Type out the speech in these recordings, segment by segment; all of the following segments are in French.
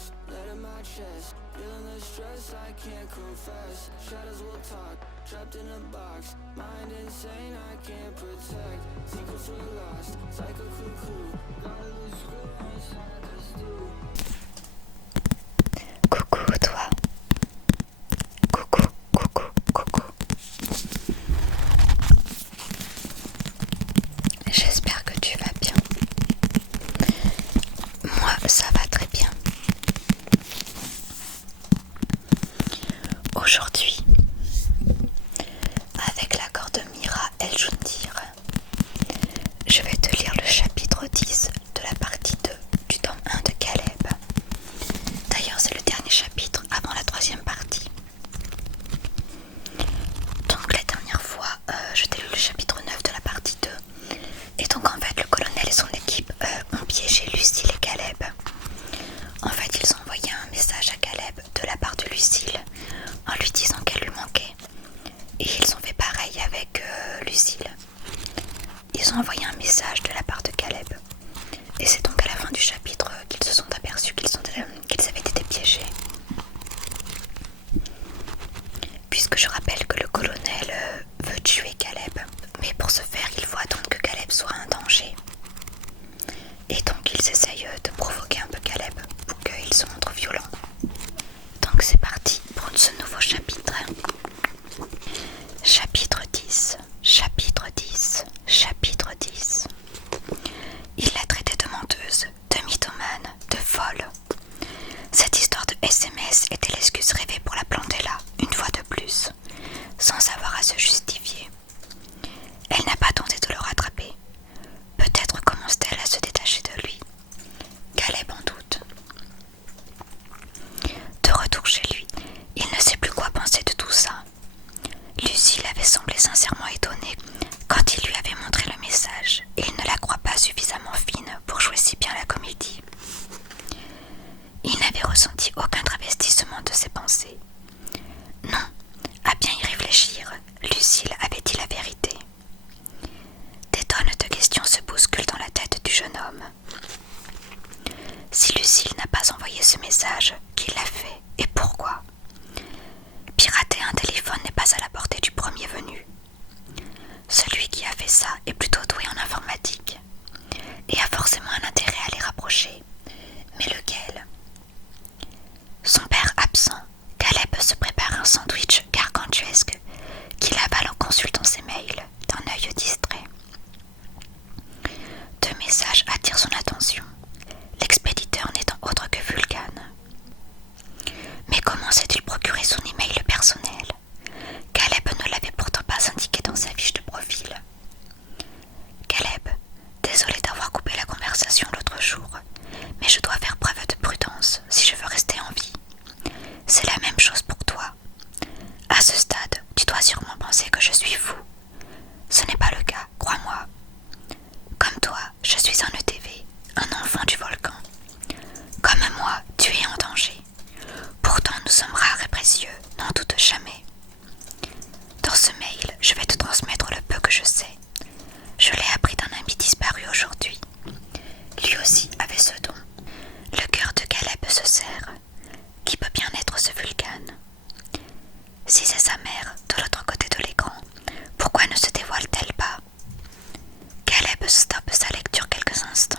lungs, lead in my chest. Feeling the stress I can't confess. Shadows will talk, trapped in a box. Mind insane, I can't protect. Secrets were lost, psycho cuckoo. Gotta lose screw inside the stew. Coucou toi. Coucou, coucou, coucou. J'espère que tu vas bien. Moi, ça va très bien. Aujourd'hui, avec l'accord de Mira El Joundir, je vais te lire le chapitre 10 de la partie 2 du tome 1 de Caleb. D'ailleurs, c'est le dernier chapitre avant la troisième partie. Donc la dernière fois, je t'ai lu le chapitre 9 de la partie 2. Et donc en fait, le colonel et son équipe ont piégé Lucille et Caleb. En fait, ils ont envoyé un message à Caleb de la part de Lucille en lui disant qu'elle lui manquait. Et ils ont fait pareil avec Lucille. Ils ont envoyé un message de la part de Caleb. Et c'est donc à la fin du chapitre qu'ils se sont aperçus qu'ils avaient été piégés. Puisque je rappelle que le colonel veut tuer Caleb. Mais pour ce faire, il faut attendre que Caleb soit un danger. Et donc ils essayent de provoquer un peu Caleb pour qu'il se montre violent. Donc c'est parti pour ce nouveau chapitre. Chapitre 10. Chapitre 10. Chapitre 10. Il l'a traitée de menteuse, de mythomane, de folle. Cette histoire de SMS était l'excuse rêvée pour la planter là, une fois de plus, sans avoir à se justifier. Elle n'a pas tenté de le rattraper. Peut-être commence-t-elle à se détacher de lui. Caleb en doute. De retour chez lui, il ne sait plus quoi penser de tout ça. Lucille avait semblé sincèrement étonnée quand il lui avait montré le message, et il ne la croit pas suffisamment fine pour jouer si bien la comédie. Il n'avait ressenti aucun travestissement de ses pensées. Non, à bien y réfléchir, Lucille avait dit la vérité. Des tonnes de questions se bousculent dans la tête du jeune homme. Si Lucille n'a pas envoyé ce message, qui l'a fait et pourquoi? Pirater un téléphone n'est pas à la portée du premier venu. Celui qui a fait ça est plutôt doué en informatique et a forcément un intérêt à les rapprocher. Mais lequel? Son père absent, Caleb se prépare un sandwich gargantuesque qu'il avale en consultant ses mails d'un œil distrait. Deux messages attirent son attention, l'expéditeur n'étant autre que Vulcan. Mais comment s'est-il procuré son email personnel? Caleb ne l'avait pourtant pas indiqué dans sa fiche de profil. Caleb, désolé d'avoir coupé la conversation l'autre jour, mais je dois faire preuve de prudence si je veux rester en vie. C'est la même chose pour toi. À ce stade, tu dois sûrement penser que je suis fou. Ce n'est pas le cas, crois-moi. Comme toi, je suis un ETV, un enfant du volcan. Comme moi, tu es en danger. Pourtant, nous sommes rares et précieux, n'en doute jamais. Dans ce mail, je vais te transmettre le peu que je sais. Je l'ai appris d'un ami disparu aujourd'hui. Lui aussi avait ce don. Le cœur de Caleb se serre. Qui peut bien être ce Vulcan? Si c'est sa mère, de l'autre côté de l'écran, pourquoi ne se dévoile-t-elle pas? Caleb stoppe sa lecture quelques instants.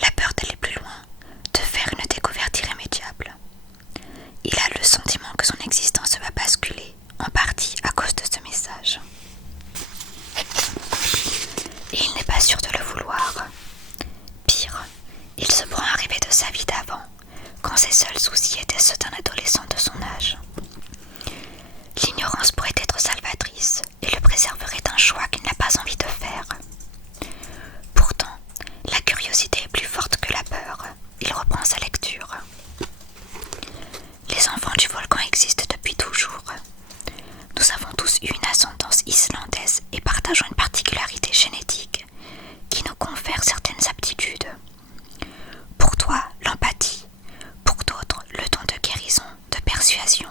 La peur d'aller plus loin, de faire une découverte irrémédiable. Il a le sentiment que son existence va basculer, en partie à cause de ce message. Et il n'est pas sûr de le vouloir. Pire, il se prend à rêver de sa vie d'avant, quand ses seuls soucis étaient ceux d'un adolescent de son âge. L'ignorance pourrait être salvatrice et le préserverait d'un choix qu'il n'a pas envie de faire. Pourtant, la curiosité est plus forte que la peur. Il reprend sa lecture. Les enfants du volcan existent depuis toujours. Nous avons tous eu une ascendance islandaise et partageons une particularité génétique qui nous confère certaines aptitudes. Pour toi, l'empathie. Pour d'autres, le don de guérison, de persuasion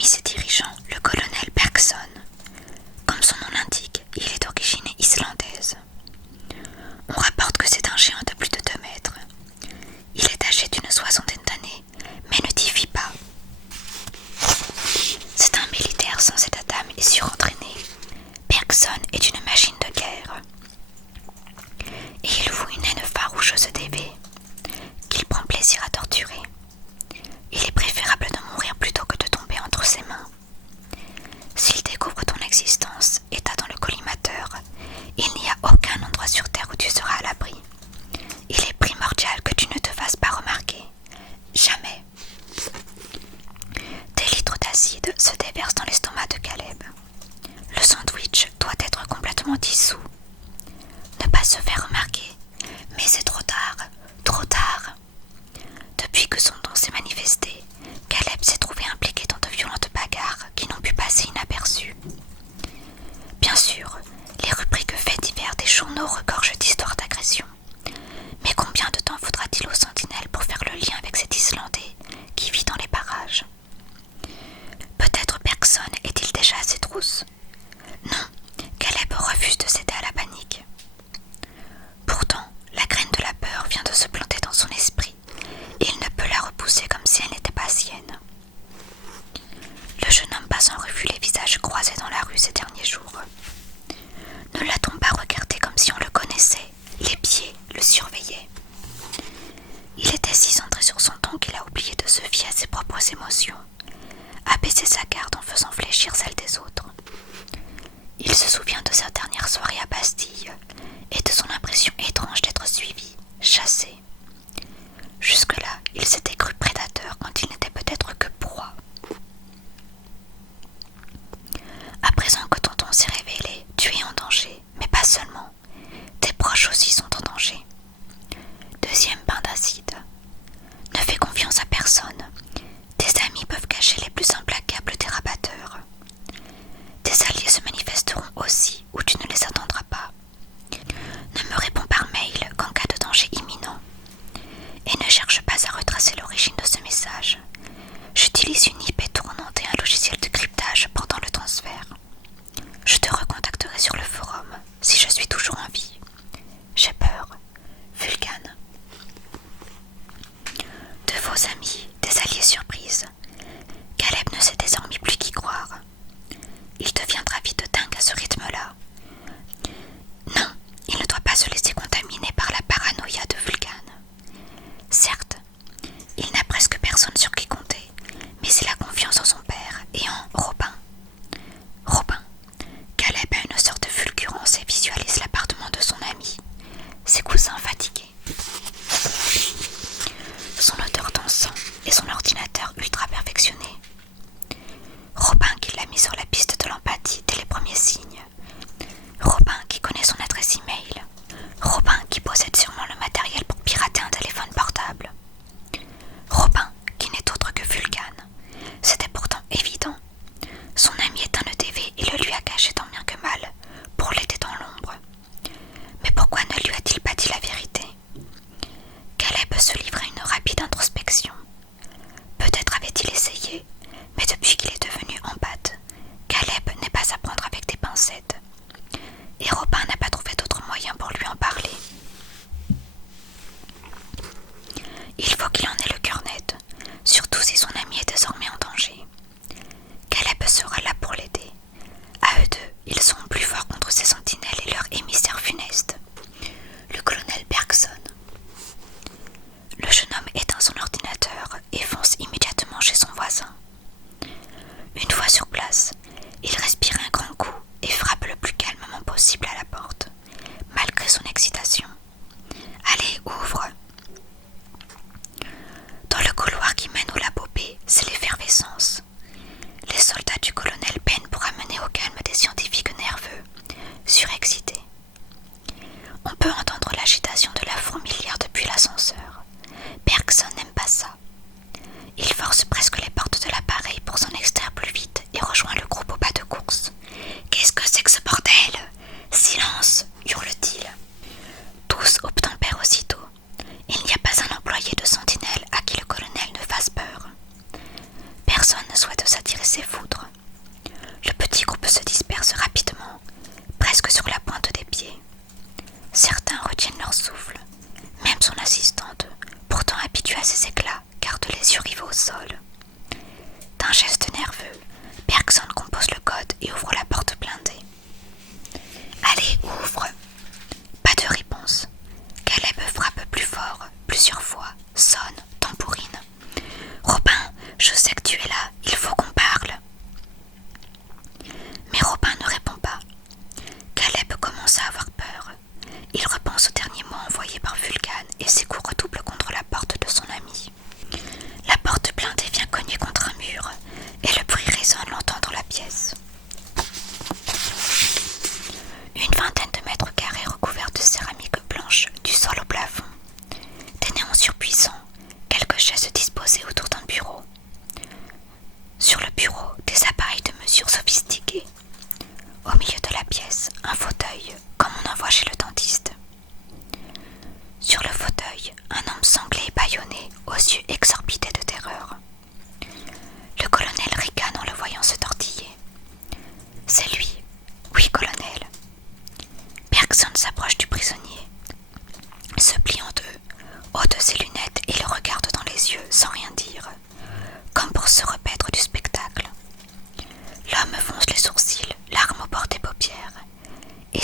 Parmi ses dirigeants, le colonel Bergson. Comme son nom l'indique, il est d'origine islandaise. On rapporte que c'est un géant de plus de 2 mètres. Il est âgé d'une 60aine d'années, mais ne défie pas. C'est un militaire sans état d'âme et surentraîné. Bergson est une machine de guerre. Et il voue une haine faroucheuse d'Eve, qu'il prend plaisir à torturer. Il est préférable de mourir plutôt que de tomber entre ses mains. S'il découvre ton existence et t'a dans le collimateur, il n'y a aucun endroit sur terre où tu seras à l'abri. Il est primordial que tu ne te fasses pas remarquer. Jamais. Des litres d'acide se déversent dans l'estomac de Caleb. Le sandwich doit être complètement dissous. Ne pas se faire remarquer. Mais c'est trop tard. Trop tard. Depuis que son don s'est manifesté, Caleb s'est trouvé impliqué dans de violentes bagarres qui n'ont pu passer inaperçues. Bien sûr, les rubriques faits divers des journaux regorgent d'histoires d'agression. Mais combien de temps faudra-t-il aux sentinelles pour faire le lien avec cet Islandais qui vit dans les parages? Peut-être Bergson est-il déjà à ses trousses? Non, Caleb refuse de céder à la panique. Pourtant, la graine de la peur vient de se planter dans son esprit et il ne peut la repousser comme si elle n'était pas sienne. Le jeune homme passe en revue les visages croisés dans la rue ces derniers jours. Ne l'a-t-on pas regardé comme si on le connaissait? Les pieds le surveillaient. Il était si centré sur son ton qu'il a oublié de se fier à ses propres émotions, a baissé sa garde en faisant fléchir celle des autres. Il se souvient de sa dernière soirée à Bastille et de son impression étrange d'être suivi, chassé. Jusque-là, il s'était cru prédateur quand il n'était peut-être que proie. À présent que tonton s'est révélé, tu es en danger, mais pas seulement. Tes proches aussi sont en danger. Deuxième bain d'acide. Ne fais confiance à personne. Tes amis peuvent cacher les plus implacables des rabatteurs. Tes alliés se manifesteront aussi où tu ne les attendras pas. Ne me réponds par mail qu'en cas de danger imminent. Et ne cherche pas à retracer l'origine de ce message. J'utilise une IP tournante et un logiciel de cryptage pendant le transfert. Je te recontacterai sur le forum si je suis toujours en vie. J'ai peur. Vulcan. De vos amis, des alliés surprises. Caleb ne sait désormais plus qui croire. Il deviendra vite dingue à ce rythme-là. Non, il ne doit pas se laisser contaminer par la paranoïa de Vulcan. Certes, il n'a presque personne sur qui compter, mais c'est la confiance en son père et en Robin. Robin, Caleb a une sorte de fulgurance et visualise l'appartement de son ami, ses cousins fatigués. Son odeur d'encens et son ordinateur ultra perfectionné. Robin qui l'a mis sur la piste de l'empathie dès les premiers signes. Robin qui connaît son adresse email. Robin qui possède sûrement le matériel pour pirater un téléphone portable. Robin qui n'est autre que Vulcan. C'était pourtant évident. Son ami est un EDV et le lui a caché tant bien que mal, pour l'aider dans l'ombre. Mais pourquoi ne lui a-t-il pas dit la vérité? Caleb se livrait à une rapide introspection. Peut-être avait-il essayé, mais depuis qu'il est devenu empathe, Caleb n'est pas à prendre avec des pincettes. Et Robin n'a pas trouvé d'autre moyen pour lui en parler. Il faut qu'il en ait le cœur net, surtout si son ami est désormais en danger. Caleb sera là pour l'aider. À eux deux, ils sont plus forts contre ces sentinelles et leurs émissaires funestes. Le colonel Bergson. Le jeune homme éteint son ordinateur et fonce immédiatement chez son voisin. Une fois sur place, il respire un grand coup et frappe le plus calmement possible à la porte, malgré son excitation. « Allez, ouvre !» Dans le couloir qui mène au labo B, c'est l'effervescence. Les soldats du colonel peinent pour amener au calme des scientifiques nerveux, surexcités. On peut entendre l'agitation de la fourmilière depuis l'ascenseur. Bergson n'aime pas ça. Il force presque les portes de l'appareil pour s'en extraire plus vite et rejoint le groupe au pas de course. « Qu'est-ce que c'est que ce bordel ?»« Silence !» hurle-t-il. Tous obtempèrent aussitôt. Il n'y a pas un employé de sentinelle à qui le colonel ne fasse peur. Personne ne souhaite s'attirer ses fous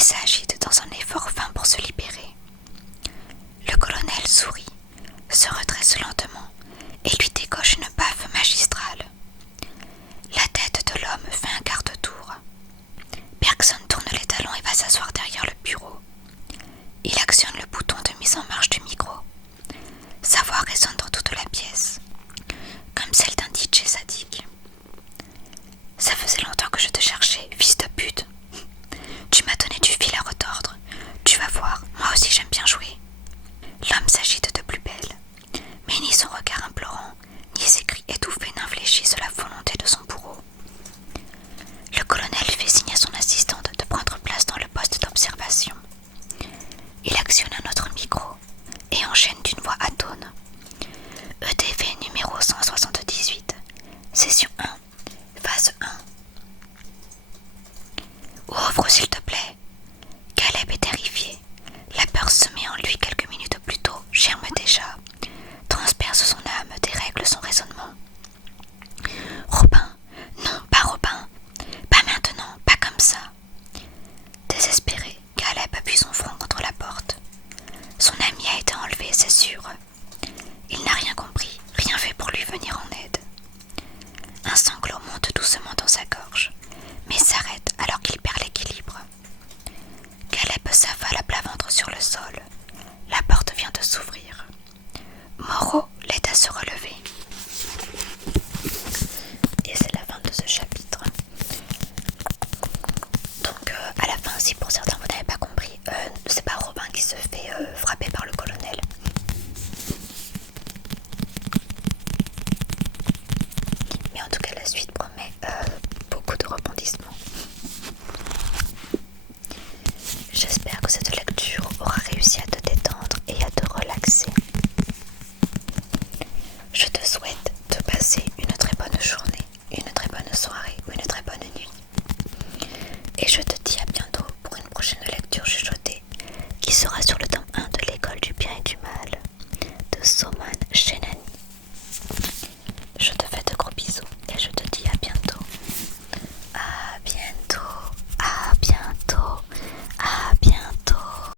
s'agit